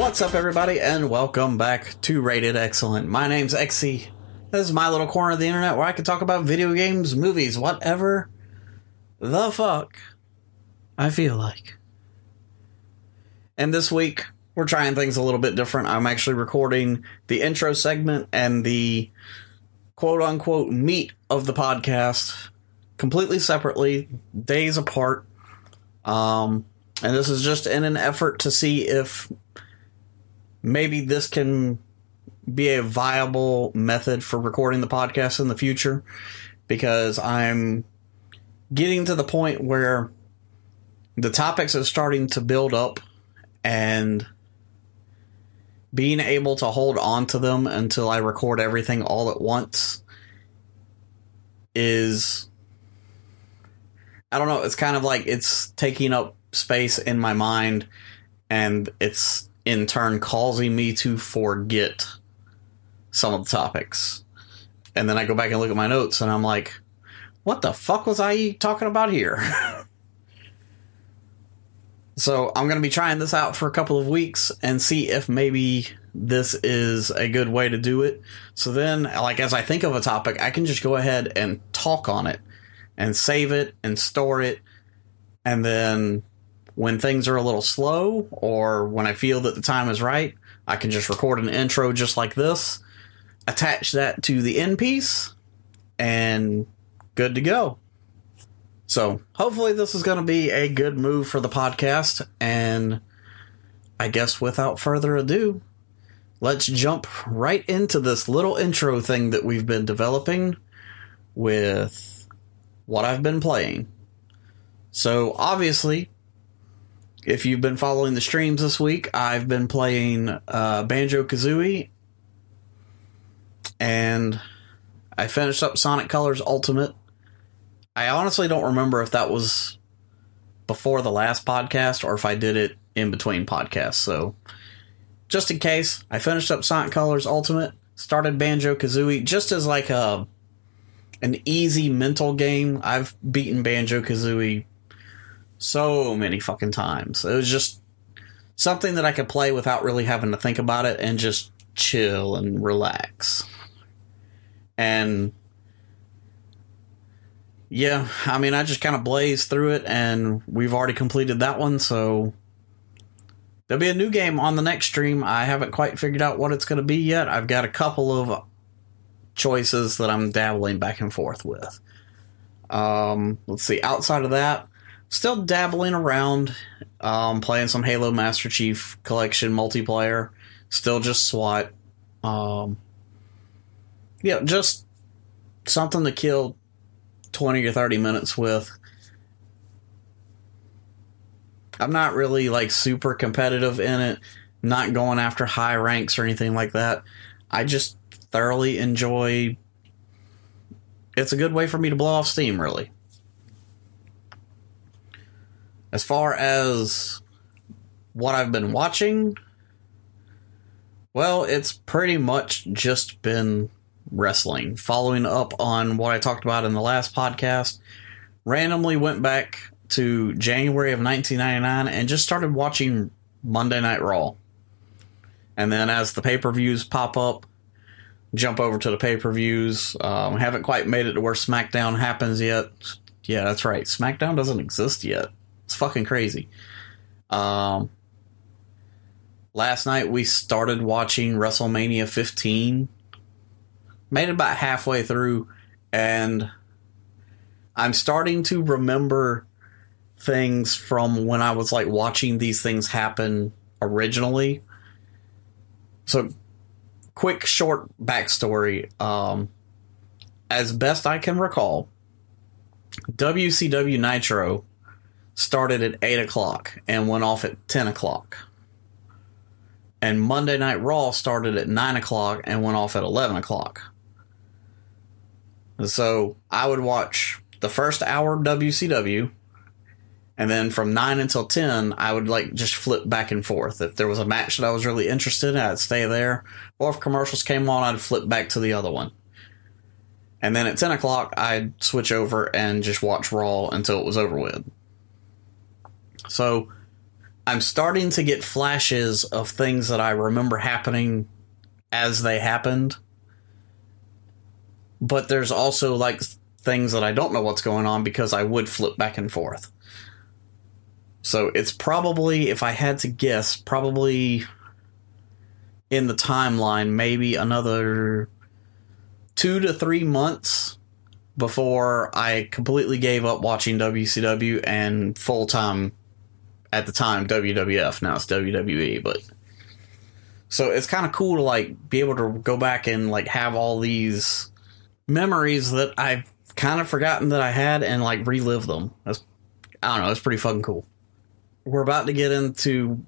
What's up, everybody, and welcome back to Rated Excellent. My name's Exy. This is my little corner of the internet where I can talk about video games, movies, whatever the fuck I feel like. And this week, we're trying things a little bit different. I'm actually recording the intro segment and the quote-unquote meat of the podcast completely separately, days apart. And this is just in an effort to see if maybe this can be a viable method for recording the podcast in the future, because I'm getting to the point where the topics are starting to build up, and being able to hold on to them until I record everything all at once is, I don't know, it's kind of like it's taking up space in my mind, and it's in turn causing me to forget some of the topics. And then I go back and look at my notes and I'm like, what the fuck was I talking about here? So I'm going to be trying this out for a couple of weeks and see if maybe this is a good way to do it. So then, like, as I think of a topic, I can just go ahead and talk on it and save it and store it. And then when things are a little slow, or when I feel that the time is right, I can just record an intro just like this, attach that to the end piece, and good to go. So hopefully this is going to be a good move for the podcast, and I guess without further ado, let's jump right into this little intro thing that we've been developing with what I've been playing. So obviously, if you've been following the streams this week, I've been playing Banjo-Kazooie, and I finished up Sonic Colors Ultimate. I honestly don't remember if that was before the last podcast or if I did it in between podcasts. So just in case, I finished up Sonic Colors Ultimate, started Banjo-Kazooie just as like an easy mental game. I've beaten Banjo-Kazooie so many fucking times. It was just something that I could play without really having to think about it and just chill and relax. And yeah, I mean, I just kind of blazed through it, and we've already completed that one, so there'll be a new game on the next stream. I haven't quite figured out what it's going to be yet. I've got a couple of choices that I'm dabbling back and forth with. Let's see, outside of that, still dabbling around, playing some Halo Master Chief Collection multiplayer, still just SWAT. Yeah, just something to kill 20 or 30 minutes with. I'm not really like super competitive in it, not going after high ranks or anything like that. I just thoroughly enjoy. It's a good way for me to blow off steam, really. As far as what I've been watching, well, it's pretty much just been wrestling. Following up on what I talked about in the last podcast, randomly went back to January of 1999 and just started watching Monday Night Raw. And then as the pay-per-views pop up, jump over to the pay-per-views. Haven't quite made it to where SmackDown happens yet. Yeah, that's right. SmackDown doesn't exist yet. It's fucking crazy. Last night we started watching WrestleMania 15. Made it about halfway through, and I'm starting to remember things from when I was like watching these things happen originally. So, quick short backstory. As best I can recall, WCW Nitro started at 8 o'clock and went off at 10 o'clock. And Monday Night Raw started at 9 o'clock and went off at 11 o'clock. So I would watch the first hour of WCW, and then from 9 until 10, I would like just flip back and forth. If there was a match that I was really interested in, I'd stay there. Or if commercials came on, I'd flip back to the other one. And then at 10 o'clock, I'd switch over and just watch Raw until it was over with. So I'm starting to get flashes of things that I remember happening as they happened. But there's also, like, things that I don't know what's going on because I would flip back and forth. So it's probably, if I had to guess, probably in the timeline, maybe another 2 to 3 months before I completely gave up watching WCW and full-time, at the time, WWF. Now it's WWE, but... So it's kind of cool to, like, be able to go back and, like, have all these memories that I've kind of forgotten that I had and, like, relive them. I don't know, it's pretty fucking cool. We're about to get into...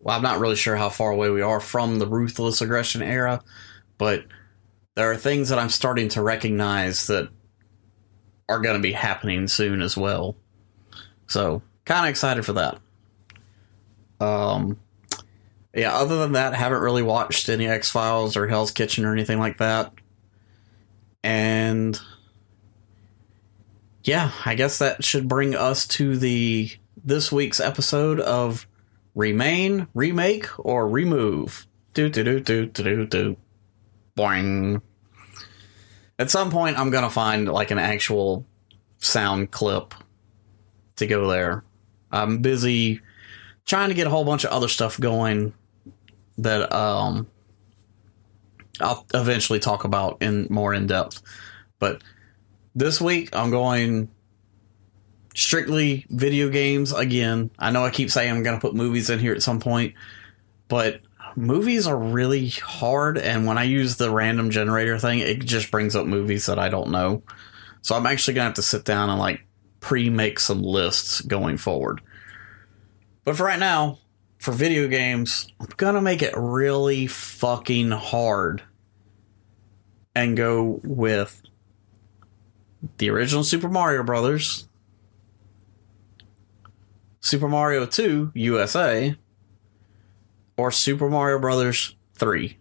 Well, I'm not really sure how far away we are from the Ruthless Aggression era, but there are things that I'm starting to recognize that are going to be happening soon as well. So, kind of excited for that. Yeah, other than that, haven't really watched any X-Files or Hell's Kitchen or anything like that. And yeah, I guess that should bring us to this week's episode of Remain, Remake, or Remove. Boing. At some point, I'm gonna find, like, an actual sound clip to go there. I'm busy trying to get a whole bunch of other stuff going that I'll eventually talk about more in depth. But this week, I'm going strictly video games again. I know I keep saying I'm going to put movies in here at some point, but movies are really hard, and when I use the random generator thing, it just brings up movies that I don't know. So I'm actually going to have to sit down and, like, pre-make some lists going forward. But for right now, for video games, I'm going to make it really fucking hard and go with the original Super Mario Brothers, Super Mario 2 USA, or Super Mario Brothers 3.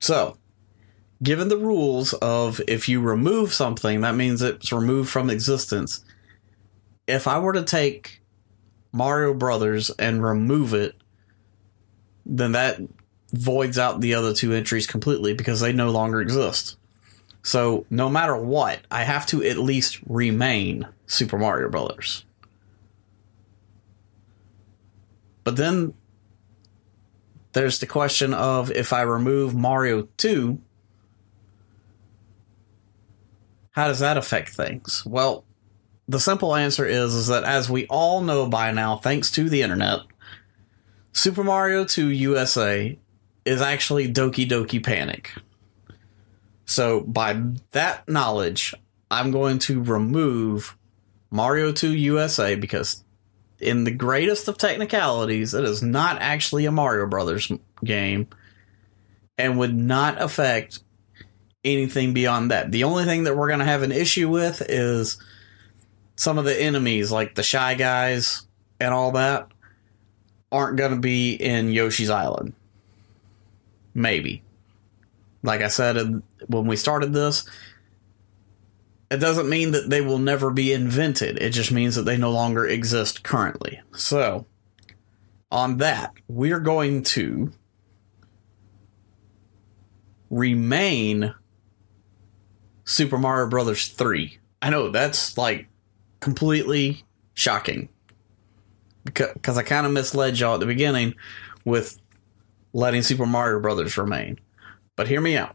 So, given the rules of if you remove something, that means it's removed from existence. If I were to take Mario Brothers and remove it, then that voids out the other two entries completely because they no longer exist. So, no matter what, I have to at least remain Super Mario Brothers. But then there's the question of, if I remove Mario 2, how does that affect things? Well, the simple answer is that, as we all know by now, thanks to the internet, Super Mario 2 USA is actually Doki Doki Panic. So, by that knowledge, I'm going to remove Mario 2 USA because, in the greatest of technicalities, it is not actually a Mario Brothers game and would not affect anything beyond that. The only thing that we're going to have an issue with is some of the enemies, like the Shy Guys and all that, aren't going to be in Yoshi's Island. Maybe. Like I said when we started this, it doesn't mean that they will never be invented. It just means that they no longer exist currently. So, on that, we're going to remain Super Mario Brothers 3. I know, that's, like, completely shocking. Because I kind of misled y'all at the beginning with letting Super Mario Brothers remain. But hear me out.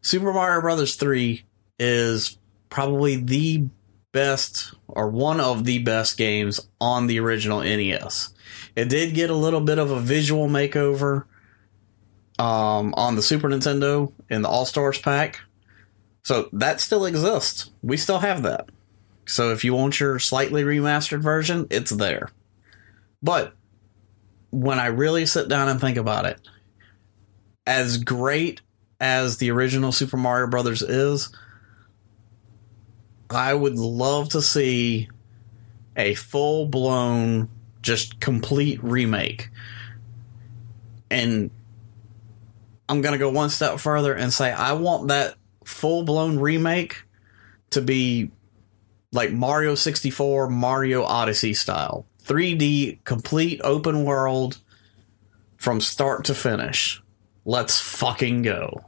Super Mario Brothers 3 is probably the best, or one of the best games on the original NES. It did get a little bit of a visual makeover on the Super Nintendo in the All-Stars pack. So that still exists. We still have that. So if you want your slightly remastered version, it's there. But when I really sit down and think about it, as great as the original Super Mario Brothers is, I would love to see a full-blown, just complete remake. And I'm going to go one step further and say I want that full-blown remake to be like Mario 64, Mario Odyssey style. 3D, complete open world from start to finish. Let's fucking go.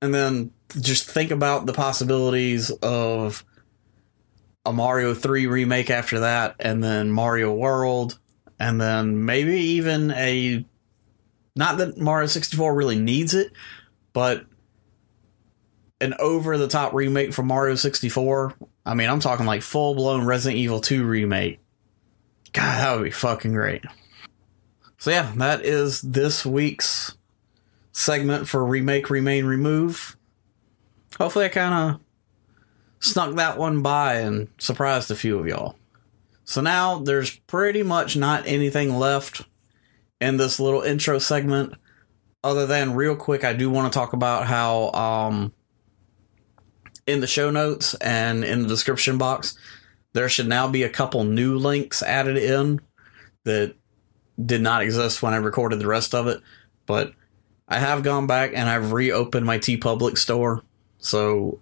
And then just think about the possibilities of a Mario 3 remake after that, and then Mario World, and then maybe even a... Not that Mario 64 really needs it, but an over-the-top remake from Mario 64. I mean, I'm talking like full-blown Resident Evil 2 remake. God, that would be fucking great. So yeah, that is this week's segment for Remake, Remain, Remove. Hopefully I kind of snuck that one by and surprised a few of y'all. So now there's pretty much not anything left in this little intro segment, other than real quick, I do want to talk about how in the show notes and in the description box, there should now be a couple new links added in that did not exist when I recorded the rest of it. But I have gone back and I've reopened my TeePublic store. So,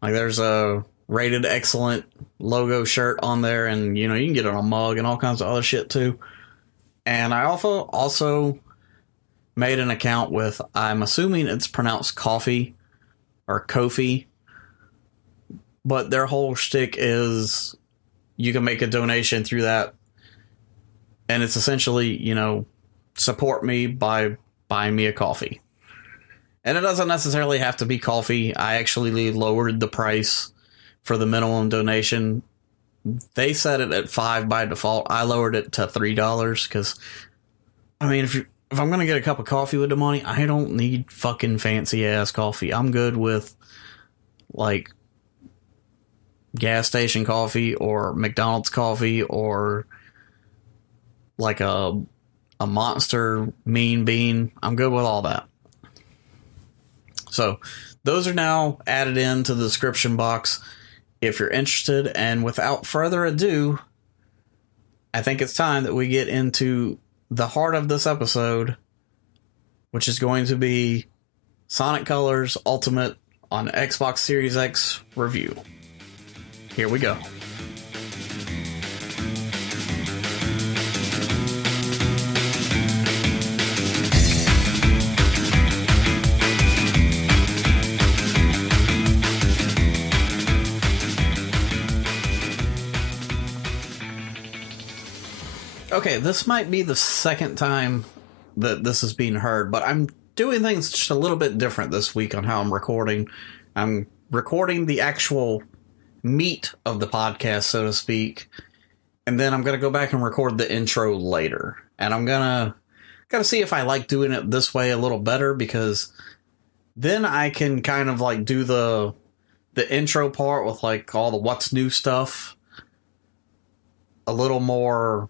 like there's a Rated Exyllent logo shirt on there, and you can get it on a mug and all kinds of other shit too. And I also made an account with, I'm assuming it's pronounced coffee or Ko-fi, but their whole shtick is you can make a donation through that, and it's essentially, support me by buying me a coffee. And it doesn't necessarily have to be coffee. I actually lowered the price for the minimum donation. They set it at $5 by default. I lowered it to $3 because, I mean, if I'm going to get a cup of coffee with the money, I don't need fucking fancy ass coffee. I'm good with like gas station coffee or McDonald's coffee or like a Monster Mean Bean. I'm good with all that. So those are now added into the description box if you're interested. And without further ado, I think it's time that we get into the heart of this episode, which is going to be Sonic Colors Ultimate on Xbox Series X review. Here we go. Okay, this might be the second time that this is being heard, but I'm doing things just a little bit different this week on how I'm recording. I'm recording the actual meat of the podcast, so to speak, and then I'm going to go back and record the intro later. And I'm going to see if I like doing it this way a little better, because then I can kind of like do the intro part with like all the what's new stuff a little more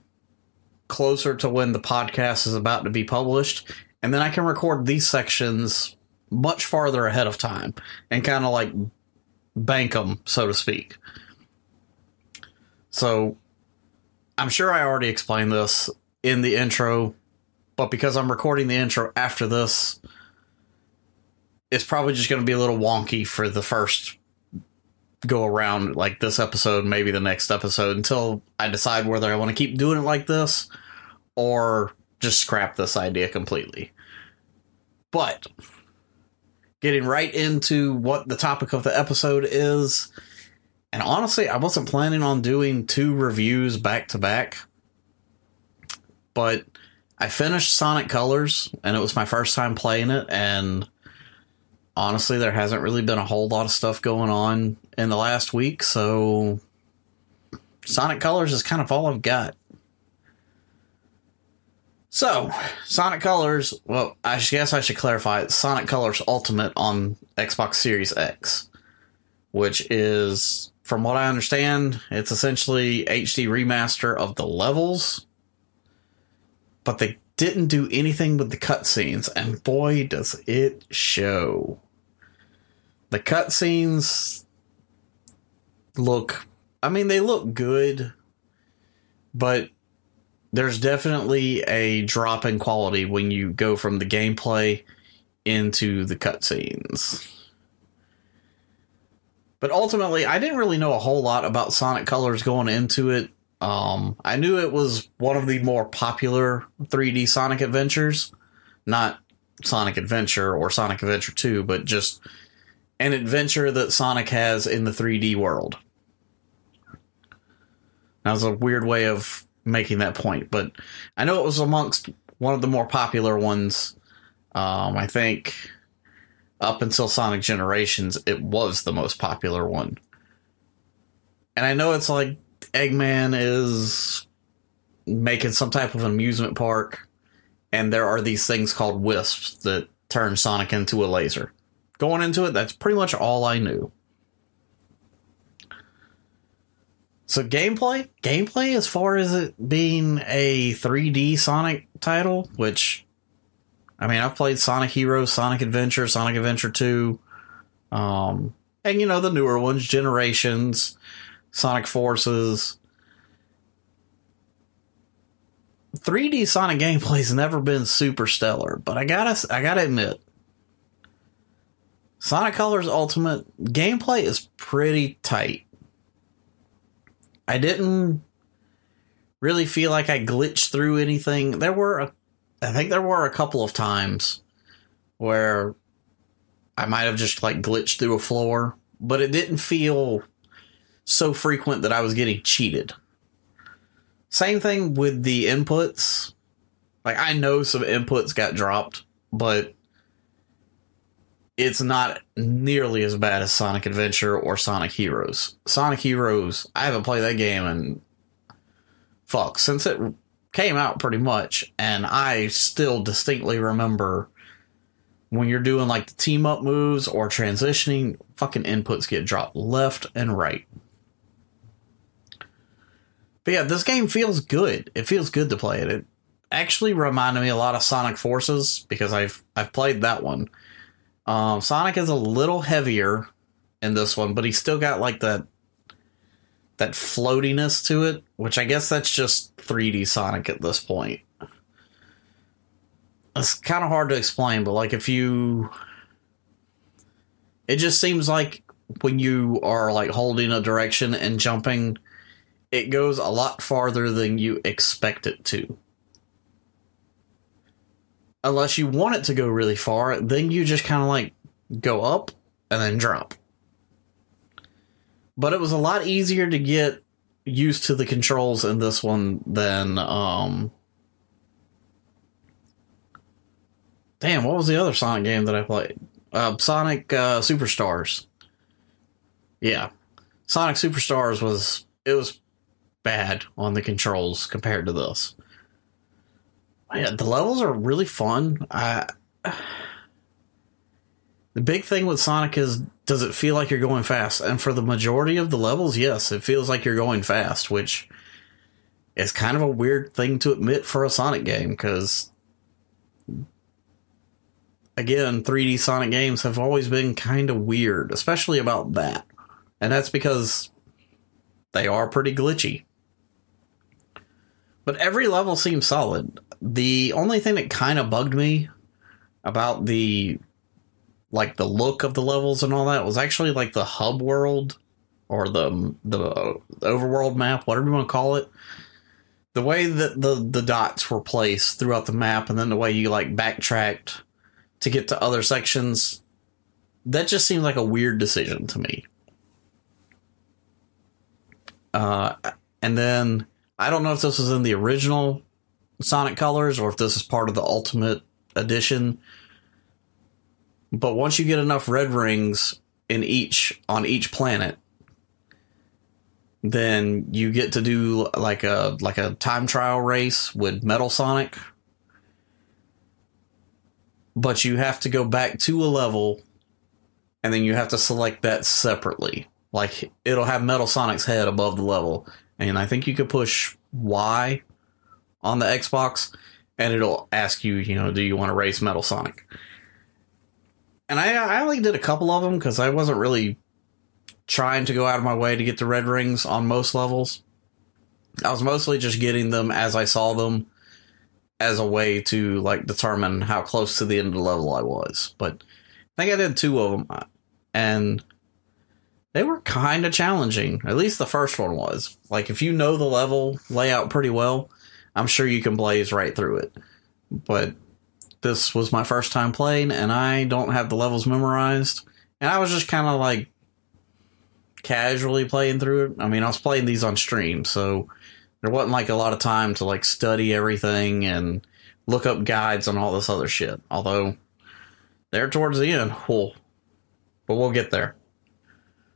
closer to when the podcast is about to be published, and then I can record these sections much farther ahead of time and kind of like bank them, so to speak. So I'm sure I already explained this in the intro, but because I'm recording the intro after this, it's probably just going to be a little wonky for the first go around, like this episode, maybe the next episode, until I decide whether I want to keep doing it like this or just scrap this idea completely. But getting right into what the topic of the episode is, and honestly, I wasn't planning on doing 2 reviews back to back, but I finished Sonic Colors, and it was my first time playing it, and honestly, there hasn't really been a whole lot of stuff going on in the last week, so Sonic Colors is kind of all I've got. So, Sonic Colors, well, I guess I should clarify, it's Sonic Colors Ultimate on Xbox Series X, which is, from what I understand, it's essentially HD remaster of the levels, but they didn't do anything with the cutscenes, and boy, does it show. The cutscenes they look good, but there's definitely a drop in quality when you go from the gameplay into the cutscenes. But ultimately, I didn't really know a whole lot about Sonic Colors going into it. I knew it was one of the more popular 3D Sonic adventures. Not Sonic Adventure or Sonic Adventure 2, but just an adventure that Sonic has in the 3D world. That was a weird way of making that point, but I know it was amongst one of the more popular ones. I think up until Sonic Generations, it was the most popular one. And I know it's like Eggman is making some type of amusement park, and there are these things called wisps that turn Sonic into a laser. Going into it, that's pretty much all I knew. So gameplay as far as it being a 3D Sonic title, which, I mean, I've played Sonic Heroes, Sonic Adventure, Sonic Adventure 2, and, you know, the newer ones, Generations, Sonic Forces. 3D Sonic gameplay's never been super stellar, but I gotta admit, Sonic Colors Ultimate gameplay is pretty tight. I didn't really feel like I glitched through anything. I think there were a couple of times where I might have just like glitched through a floor, but it didn't feel so frequent that I was getting cheated. Same thing with the inputs. Like, I know some inputs got dropped, but it's not nearly as bad as Sonic Adventure or Sonic Heroes. Sonic Heroes, I haven't played that game in, since it came out pretty much, and I still distinctly remember when you're doing like the team up moves or transitioning, fucking inputs get dropped left and right. But yeah, this game feels good. It feels good to play it. It actually reminded me a lot of Sonic Forces, because I've played that one. Sonic is a little heavier in this one, but he's still got like that floatiness to it, which I guess that's just 3D Sonic at this point. It's kind of hard to explain, but like it just seems like when you are like holding a direction and jumping, it goes a lot farther than you expect it to. Unless you want it to go really far, then you just kind of like go up and then drop. But it was a lot easier to get used to the controls in this one than, damn, what was the other Sonic game that I played? Sonic Superstars. Yeah. Sonic Superstars was bad on the controls compared to this. Yeah, the levels are really fun. The big thing with Sonic is, does it feel like you're going fast? And for the majority of the levels, yes, it feels like you're going fast, which is kind of a weird thing to admit for a Sonic game, because, again, 3D Sonic games have always been kind of weird, especially about that. And that's because they are pretty glitchy. But every level seems solid. The only thing that kind of bugged me about the look of the levels and all that was actually like the hub world, or the overworld map, whatever you want to call it. The way that the dots were placed throughout the map, and then the way you like backtracked to get to other sections, that just seemed like a weird decision to me. And then I don't know if this was in the original Sonic Colors or if this is part of the Ultimate Edition, but once you get enough red rings on each planet, then you get to do like a time trial race with Metal Sonic. But you have to go back to a level, and then you have to select that separately. Like, it'll have Metal Sonic's head above the level, and I think you could push Y on the Xbox, and it'll ask you, do you want to race Metal Sonic? And I only did a couple of them, because I wasn't really trying to go out of my way to get the red rings on most levels. I was mostly just getting them as I saw them, as a way to like determine how close to the end of the level I was. But I think I did 2 of them, and They were kind of challenging. At least the first one was. Like, if you know the level layout pretty well, I'm sure you can blaze right through it. But this was my first time playing, and I don't have the levels memorized. And I was just kind of like casually playing through it. I mean, I was playing these on stream, so there wasn't like a lot of time to like study everything and look up guides and all this other shit. Although, there towards the end, but we'll get there.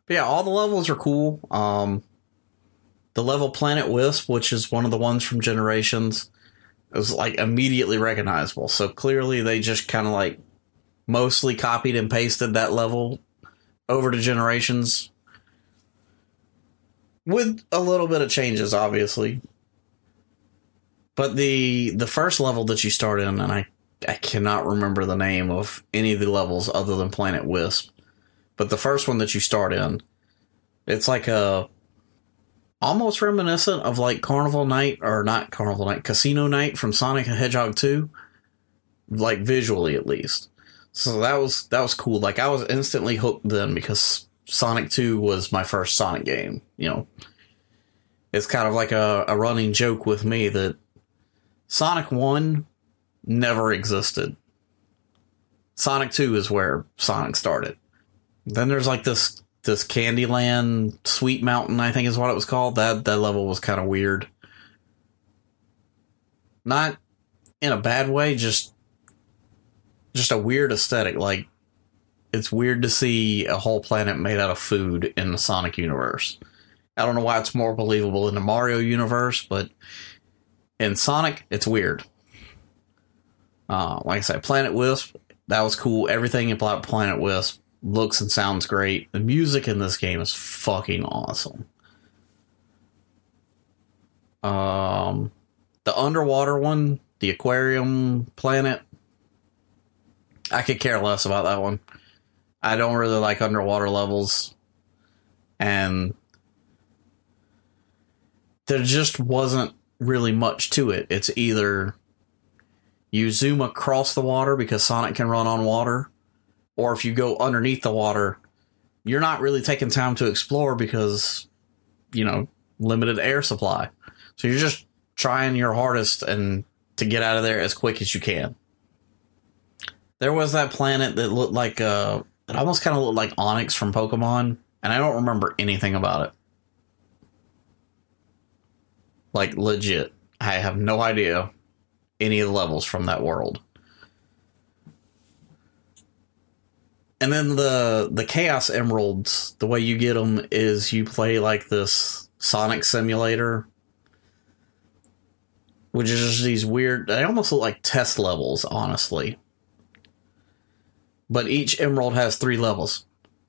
But yeah, all the levels are cool. The level Planet Wisp, which is one of the ones from Generations, it was like immediately recognizable. So clearly they just kind of like mostly copied and pasted that level over to Generations with a little bit of changes, obviously. But the first level that you start in, and I cannot remember the name of any of the levels other than Planet Wisp, but the first one that you start in, it's like a almost reminiscent of like Carnival Night, or not Carnival Night, Casino Night from Sonic the Hedgehog 2, like visually at least. So that was cool. Like, I was instantly hooked then because Sonic 2 was my first Sonic game. You know, it's kind of like a running joke with me that Sonic 1 never existed. Sonic 2 is where Sonic started. Then there's like this Candyland Sweet Mountain, I think is what it was called. That level was kind of weird. Not in a bad way, just a weird aesthetic. Like, it's weird to see a whole planet made out of food in the Sonic universe. I don't know why it's more believable in the Mario universe, but in Sonic, it's weird. Like I said, Planet Wisp, that was cool. Everything about Planet Wisp looks and sounds great. The music in this game is fucking awesome. The underwater one, the aquarium planet, I could care less about that one. I don't really like underwater levels. And there just wasn't really much to it. It's either you zoom across the water because Sonic can run on water, or if you go underneath the water, you're not really taking time to explore because, you know, limited air supply. So you're just trying your hardest and to get out of there as quick as you can. There was that planet that looked like it almost kind of looked like Onyx from Pokemon, and I don't remember anything about it. Like, legit. I have no idea any of the levels from that world. And then the Chaos Emeralds, the way you get them is you play like this Sonic simulator, which is just these weird, they almost look like test levels, honestly. But each emerald has 3 levels.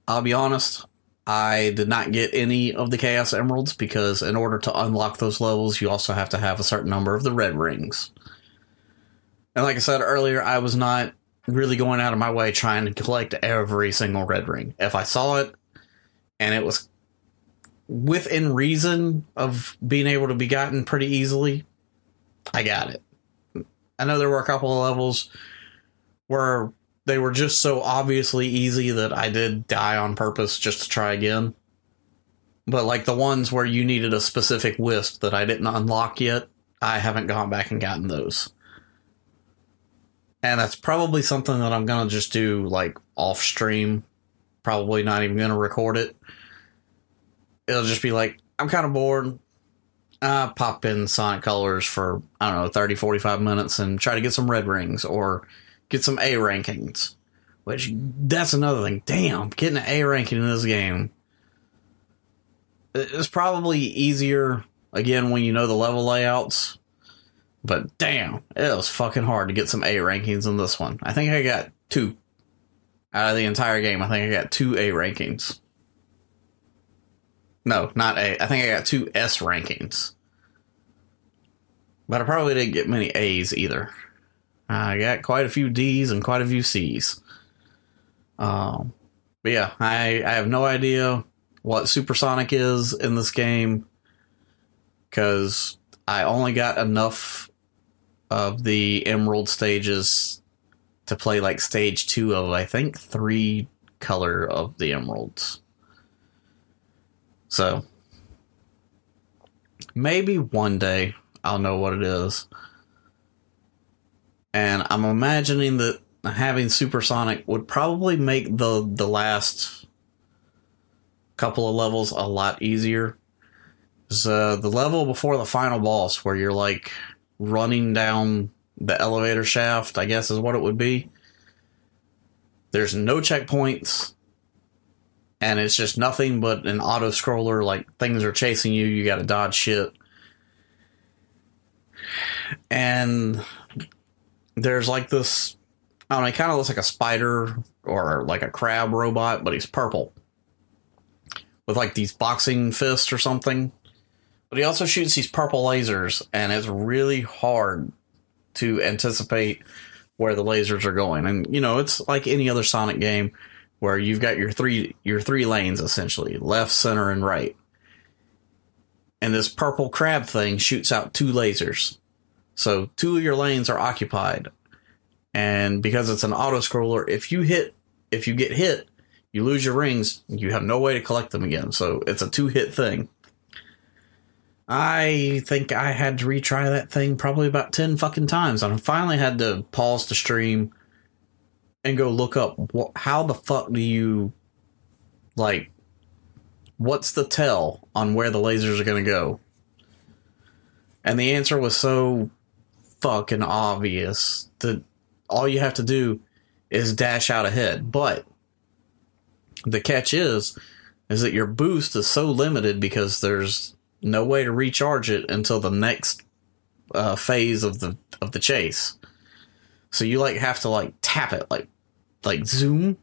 I'll be honest, I did not get any of the Chaos Emeralds because in order to unlock those levels, you also have to have a certain number of the red rings. And like I said earlier, I was not really going out of my way trying to collect every single red ring. If I saw it and it was within reason of being able to be gotten pretty easily, I got it. I know there were a couple of levels where they were just so obviously easy that I did die on purpose just to try again. But like the ones where you needed a specific wisp that I didn't unlock yet, I haven't gone back and gotten those. And that's probably something that I'm going to just do like off stream. Probably not even going to record it. It'll just be like, I'm kind of bored. Pop in Sonic Colors for, I don't know, 30, 45 minutes and try to get some red rings or get some A rankings. Which, that's another thing. Damn, getting an A ranking in this game. It's probably easier, again, when you know the level layouts. But damn, it was fucking hard to get some A rankings in this one. I think I got 2. Out of the entire game, I think I got 2 A rankings. No, not A. I think I got 2 S rankings. But I probably didn't get many A's either. I got quite a few D's and quite a few C's. But yeah, I have no idea what Supersonic is in this game. Because I only got enough of the Emerald stages to play like stage 2 of, I think, 3 color of the Emeralds. So maybe one day I'll know what it is. And I'm imagining that having supersonic would probably make the last couple of levels a lot easier. So the level before the final boss, where you're like running down the elevator shaft, I guess is what it would be. There's no checkpoints, and it's just nothing but an auto scroller. Like, things are chasing you, you gotta dodge shit. And there's like this, I don't know, he kind of looks like a spider or like a crab robot, but he's purple with like these boxing fists or something. But he also shoots these purple lasers, and it's really hard to anticipate where the lasers are going. And, you know, it's like any other Sonic game where you've got your three lanes, essentially, left, center, and right. And this purple crab thing shoots out 2 lasers. So 2 of your lanes are occupied. And because it's an auto-scroller, if you get hit, you lose your rings, you have no way to collect them again. So it's a 2-hit thing. I think I had to retry that thing probably about 10 fucking times. And I finally had to pause the stream and go look up how the fuck do you, like, what's the tell on where the lasers are going to go? And the answer was so fucking obvious that all you have to do is dash out ahead. But the catch is that your boost is so limited because there's no way to recharge it until the next phase of the chase. So you like have to like tap it like zoom.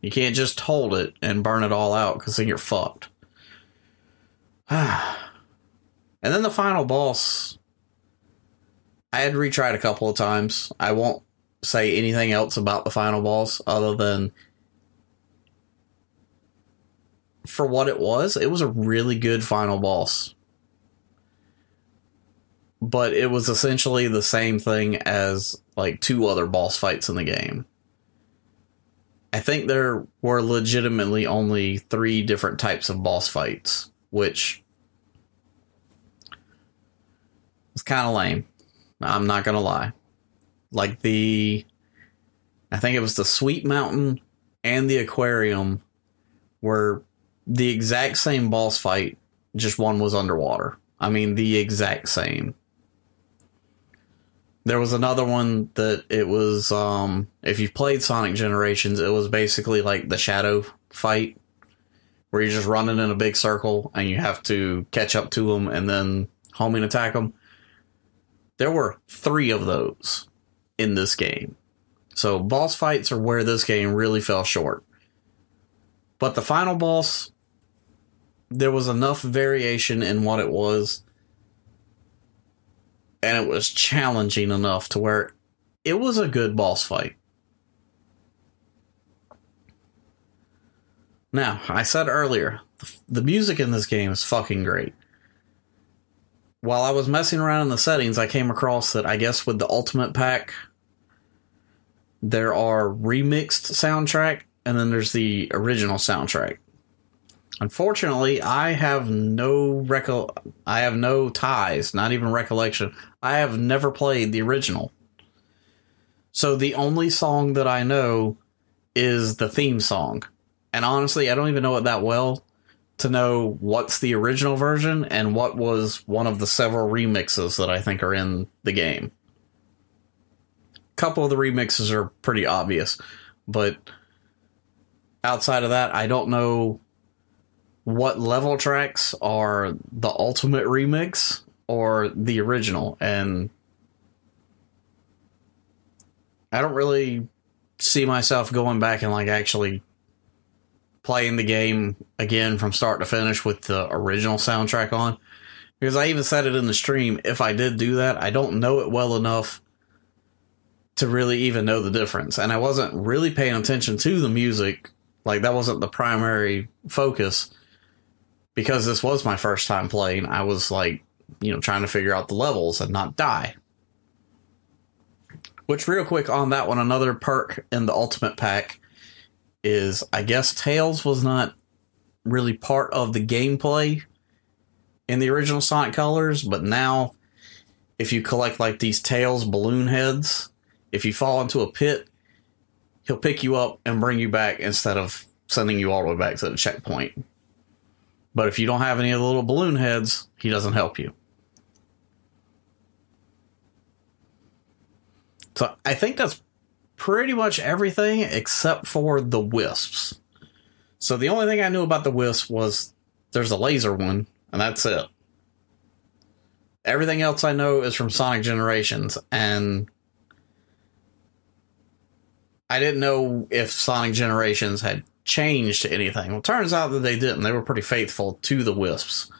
You can't just hold it and burn it all out, because then you're fucked. And then the final boss, I had retried a couple of times. I won't say anything else about the final boss other than, for what it was a really good final boss. But it was essentially the same thing as like 2 other boss fights in the game. I think there were legitimately only 3 different types of boss fights, which was kind of lame. I'm not gonna lie. Like I think it was the Sweet Mountain and the Aquarium were the exact same boss fight, just one was underwater. I mean, the exact same. There was another one that it was, if you've played Sonic Generations, it was basically like the Shadow fight, where you're just running in a big circle and you have to catch up to them and then homing attack them. There were 3 of those in this game. So boss fights are where this game really fell short. But the final boss, there was enough variation in what it was, and it was challenging enough to where it was a good boss fight. Now, I said earlier, the music in this game is fucking great. While I was messing around in the settings, I came across that I guess with the Ultimate Pack, there are remixed soundtrack, and then there's the original soundtrack. Unfortunately, I have no ties, not even recollection. I have never played the original. So the only song that I know is the theme song. And honestly, I don't even know it that well to know what's the original version and what was one of the several remixes that I think are in the game. A couple of the remixes are pretty obvious, but outside of that, I don't know what level tracks are the ultimate remix or the original, and I don't really see myself going back and like actually playing the game again from start to finish with the original soundtrack on, because I even said it in the stream, if I did do that, I don't know it well enough to really even know the difference, and I wasn't really paying attention to the music. Like, that wasn't the primary focus. Because this was my first time playing, I was like, you know, trying to figure out the levels and not die. Which, real quick on that one, another perk in the Ultimate Pack is, I guess Tails was not really part of the gameplay in the original Sonic Colors, but now if you collect like these Tails balloon heads, if you fall into a pit, he'll pick you up and bring you back instead of sending you all the way back to the checkpoint. But if you don't have any of the little balloon heads, he doesn't help you. So I think that's pretty much everything except for the wisps. So the only thing I knew about the wisp was there's a laser one, and that's it. Everything else I know is from Sonic Generations, and I didn't know if Sonic Generations had changed anything. Well, it turns out that they didn't. They were pretty faithful to the wisps.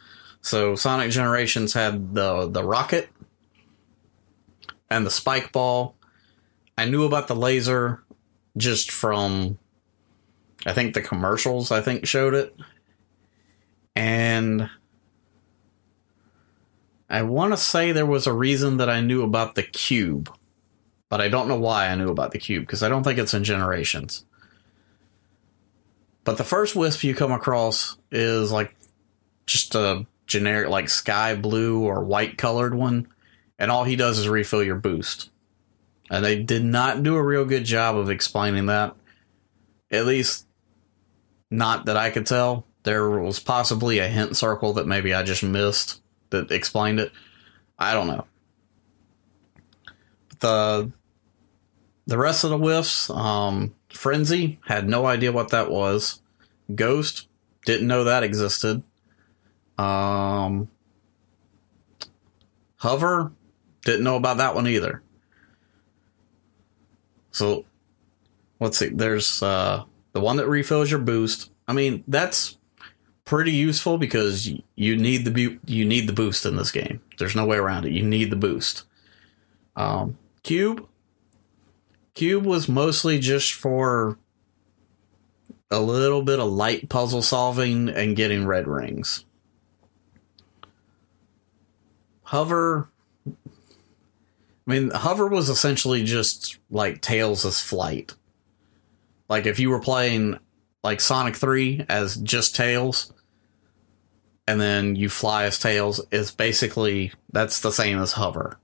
So Sonic Generations had the rocket and the spike ball. I knew about the laser just from, I think, the commercials, I think, showed it. And I want to say there was a reason that I knew about the cube. But I don't know why I knew about the cube, because I don't think it's in Generations. But the first wisp you come across is like just a generic, like sky blue or white colored one. And all he does is refill your boost. And they did not do a real good job of explaining that. At least, not that I could tell. There was possibly a hint circle that maybe I just missed that explained it. I don't know. The rest of the wisps, Frenzy, had no idea what that was. Ghost, didn't know that existed. Hover, didn't know about that one either. So, let's see. There's the one that refills your boost. I mean, that's pretty useful because you need the boost in this game. There's no way around it. You need the boost. Cube was mostly just for a little bit of light puzzle solving and getting red rings. Hover, Hover was essentially just like Tails' flight. Like if you were playing like Sonic 3 as just Tails, and then you fly as Tails, it's basically, that's the same as Hover.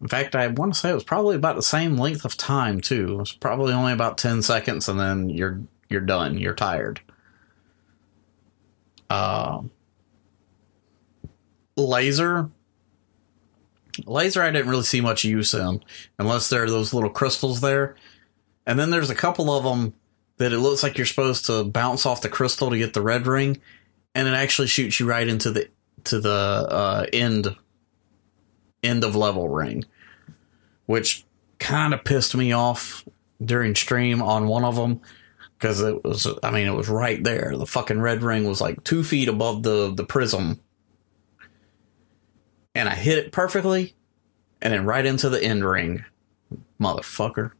In fact, I want to say it was probably about the same length of time, too. It was probably only about 10 seconds, and then you're done. You're tired. Laser, I didn't really see much use in, unless there are those little crystals there. And then there's a couple of them that it looks like you're supposed to bounce off the crystal to get the red ring, and it actually shoots you right into the end of level ring, which kind of pissed me off during stream on one of them, because it was right there. The fucking red ring was like 2 feet above the prism, and I hit it perfectly, and then right into the end ring. Motherfucker.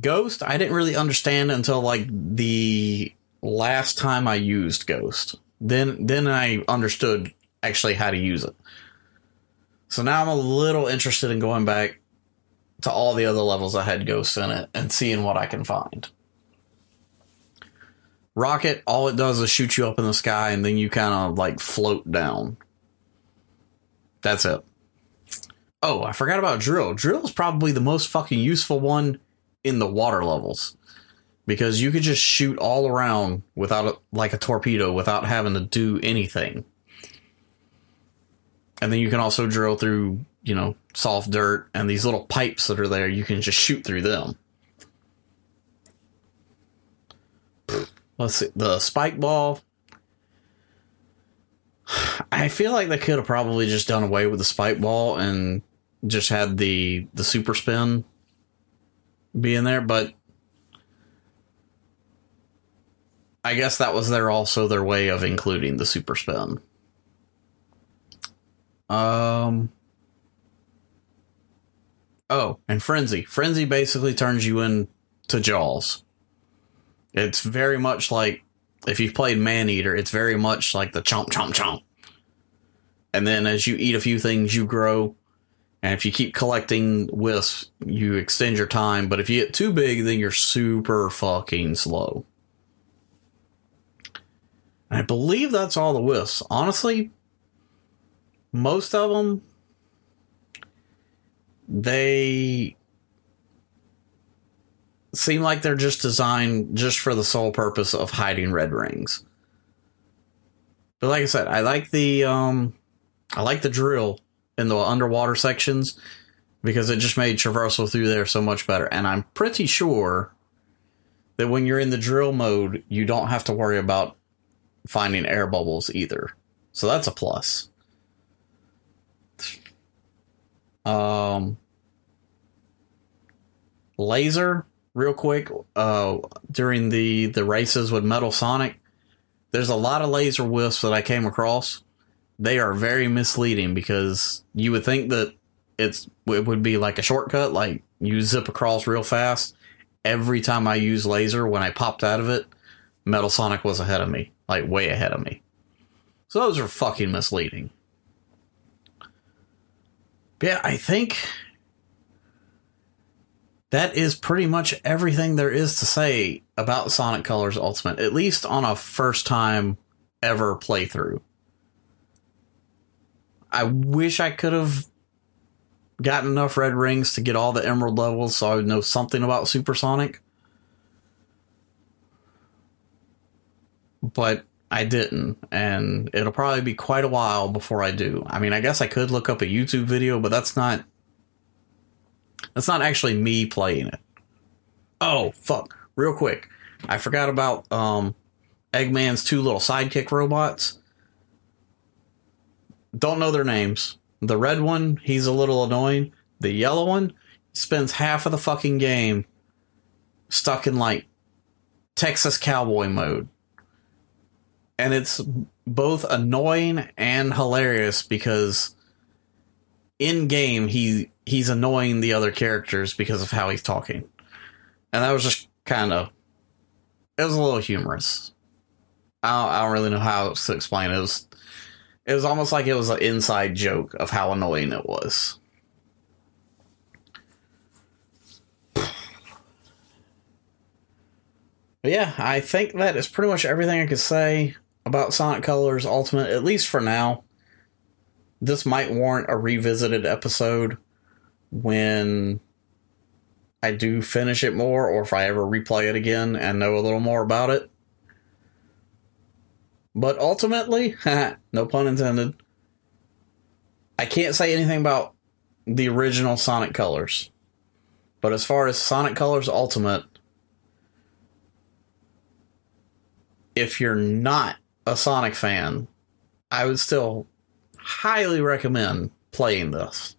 Ghost, I didn't really understand until like the last time I used Ghost. Then I understood actually how to use it. So now I'm a little interested in going back to all the other levels that had Ghost in it and seeing what I can find. Rocket, all it does is shoot you up in the sky, and then you kind of like float down. That's it. Oh, I forgot about Drill. Drill is probably the most fucking useful one in the water levels, because you could just shoot all around without like a torpedo without having to do anything. And then you can also drill through, soft dirt, and these little pipes that are there, you can just shoot through them. Let's see, the spike ball. I feel like they could have probably just done away with the spike ball and just had the super spin be in there, but I guess that was their way of including the super spin. Oh, and Frenzy. Frenzy basically turns you into Jaws. It's very much like, if you've played Maneater, it's very much like the chomp, chomp, chomp. And then as you eat a few things, you grow. And if you keep collecting wisps, you extend your time. But if you get too big, then you're super fucking slow. I believe that's all the wisps. Honestly, most of them, they seem like they're just designed just for the sole purpose of hiding red rings. But like I said, I like the drill in the underwater sections because it just made traversal through there so much better. And I'm pretty sure that when you're in the drill mode, you don't have to worry about finding air bubbles either. So that's a plus. Laser, real quick, during the races with Metal Sonic, there's a lot of laser wisps that I came across. They are very misleading because you would think that it would be like a shortcut, like you zip across real fast. Every time I use laser, when I popped out of it, Metal Sonic was ahead of me, like way ahead of me. So those are fucking misleading. Yeah, I think that is pretty much everything there is to say about Sonic Colors Ultimate, at least on a first time ever playthrough. I wish I could have gotten enough red rings to get all the emerald levels so I would know something about Supersonic. But I didn't, and it'll probably be quite a while before I do. I mean, I guess I could look up a YouTube video, but that's not actually me playing it. Oh, fuck. Real quick. I forgot about Eggman's two little sidekick robots. Don't know their names. The red one, he's a little annoying. The yellow one spends half of the fucking game stuck in, like, Texas cowboy mode. And it's both annoying and hilarious because in-game he's annoying the other characters because of how he's talking. And that was just kind of... It was a little humorous. I don't really know how to explain it. It was almost like it was an inside joke of how annoying it was. But yeah, I think that is pretty much everything I could say about Sonic Colors Ultimate, at least for now. This might warrant a revisited episode when I do finish it more, or if I ever replay it again and know a little more about it. But ultimately, no pun intended, I can't say anything about the original Sonic Colors. But as far as Sonic Colors Ultimate, if you're not a Sonic fan, I would still highly recommend playing this.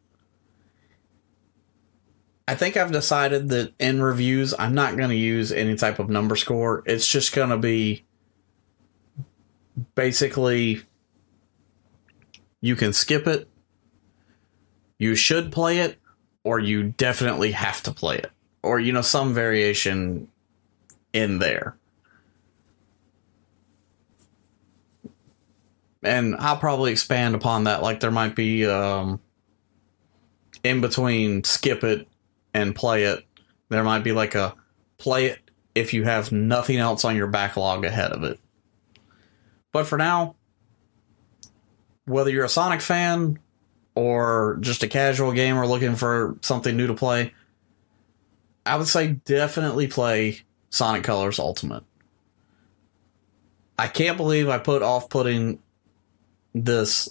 I think I've decided that in reviews, I'm not going to use any type of number score. It's just going to be basically, you can skip it, you should play it, or you definitely have to play it. Or, you know, some variation in there. And I'll probably expand upon that. Like, there might be in between skip it and play it. There might be like a play it if you have nothing else on your backlog ahead of it. But for now, whether you're a Sonic fan or just a casual gamer looking for something new to play, I would say definitely play Sonic Colors Ultimate. I can't believe I put off putting this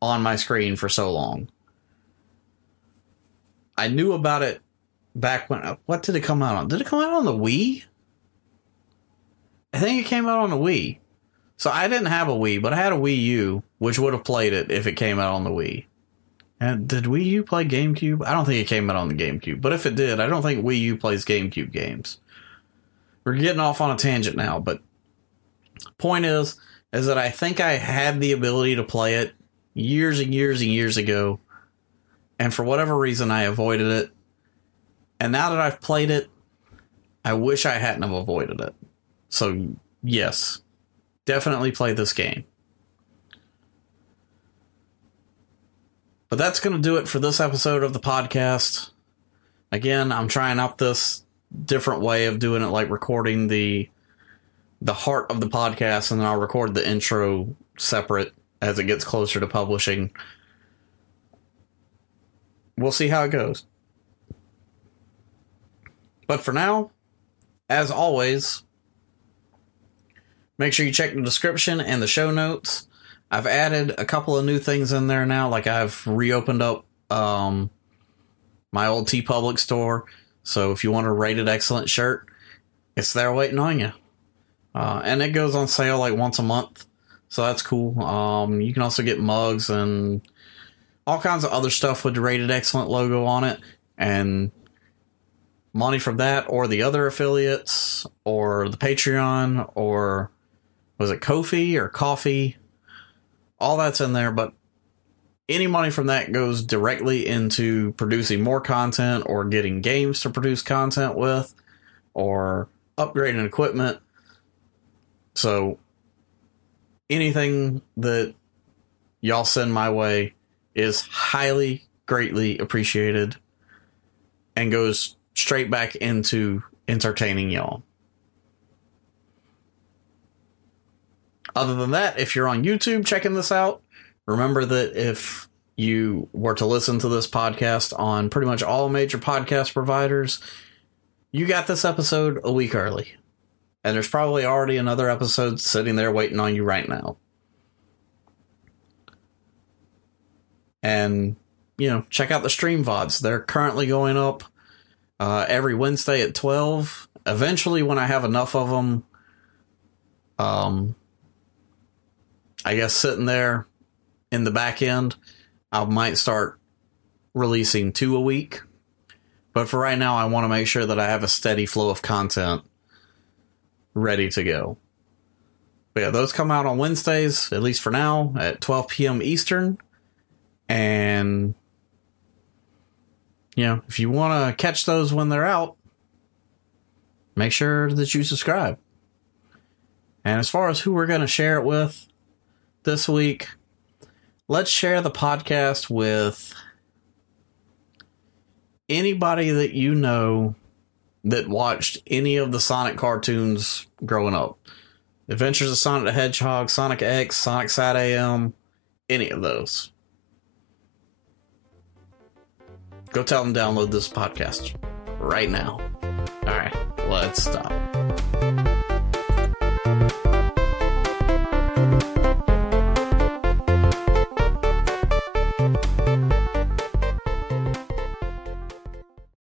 on my screen for so long. I knew about it back when... What did it come out on? Did it come out on the Wii? I think it came out on the Wii. So I didn't have a Wii, but I had a Wii U, which would have played it if it came out on the Wii. And did Wii U play GameCube? I don't think it came out on the GameCube. But if it did, I don't think Wii U plays GameCube games. We're getting off on a tangent now, but point is that I think I had the ability to play it years and years and years ago. And for whatever reason, I avoided it. And now that I've played it, I wish I hadn't have avoided it. So, yes. Definitely play this game. But that's going to do it for this episode of the podcast. Again, I'm trying out this different way of doing it, like recording the the heart of the podcast, and then I'll record the intro separate as it gets closer to publishing. We'll see how it goes. But for now, as always, make sure you check the description and the show notes. I've added a couple of new things in there now, like I've reopened up my old TeePublic store. So if you want a rated Exyllent shirt, it's there waiting on you. And it goes on sale like once a month. So that's cool. You can also get mugs and all kinds of other stuff with the Rated Exyllent logo on it. And money from that or the other affiliates or the Patreon or was it Ko-fi or Coffee? All that's in there. But any money from that goes directly into producing more content or getting games to produce content with or upgrading equipment. So anything that y'all send my way is highly, greatly appreciated and goes straight back into entertaining y'all. Other than that, if you're on YouTube checking this out, remember that if you were to listen to this podcast on pretty much all major podcast providers, you got this episode a week early. And there's probably already another episode sitting there waiting on you right now. And, check out the stream VODs. They're currently going up every Wednesday at 12. Eventually, when I have enough of them, I guess sitting there in the back end, I might start releasing 2 a week. But for right now, I want to make sure that I have a steady flow of content ready to go. But yeah, those come out on Wednesdays, at least for now, at 12 p.m. Eastern. And, if you want to catch those when they're out, make sure that you subscribe. And as far as who we're going to share it with this week, let's share the podcast with anybody that you know that watched any of the Sonic cartoons growing up. Adventures of Sonic the Hedgehog, Sonic X, Sonic Sat AM, any of those. Go tell them to download this podcast right now. All right, let's stop.